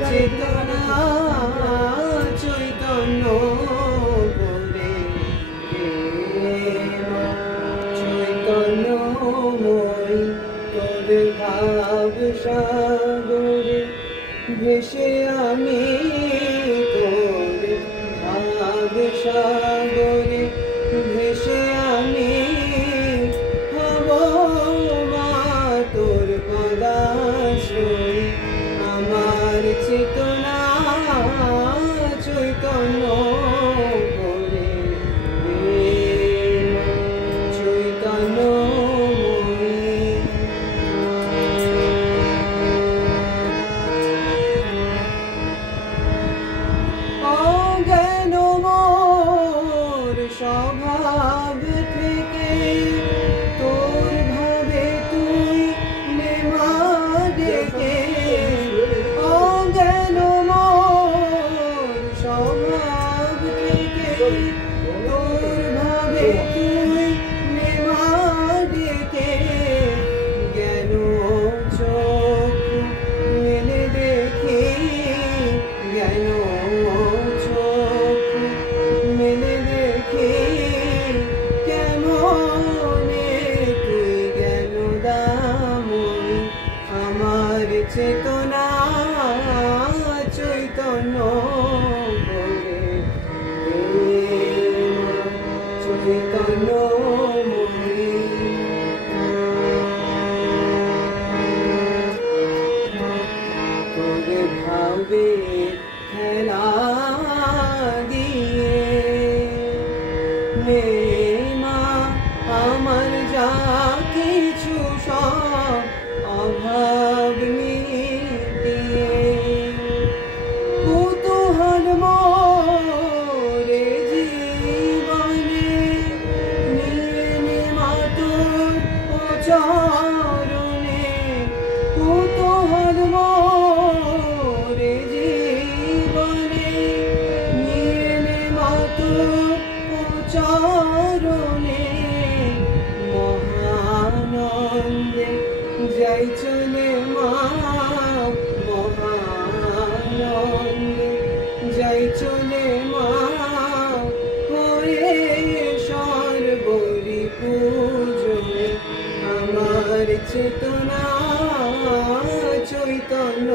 চেতনা চৈতন্য করে চৈতন্যময় তোর ভাব সাগরে ভেসে আমি তোর ভাব সাগরে ভেসে আমি হব মা তোর পদাশ্রয় আমার চেতনা চৈতন্য করে চৈতন্যময়ী অজ্ঞান মোর স্বভাব থেকে তোর ভাবে তুই নেমা ডেকে অজ্ঞান মোর স্বভাব থেকে তোর ভাবে তুই নেমা ডেকে জ্ঞান চোখ মেলে দেখি জ্ঞান চোখ মেলে দেখি কেমনে তুই জ্ঞান দামই আমার চেতনা চৈতন্য করে চৈতন্যময়ী তোরে ভাবে খেলা দিয়ে নে মা আমার যা কিছু সব অভাব মিটিয়ে কুতূহল মোরে জীবনে নিয়ে নে মা তোর চরণে কুতূহল মোরে জীবনে নিয়ে নে মা তোর চরণে মহানন্দে যাই চলে মা মহানন্দে যাই চলে মা হয়ে সর্বরি পূজনে আমার চেতনা চৈতন্য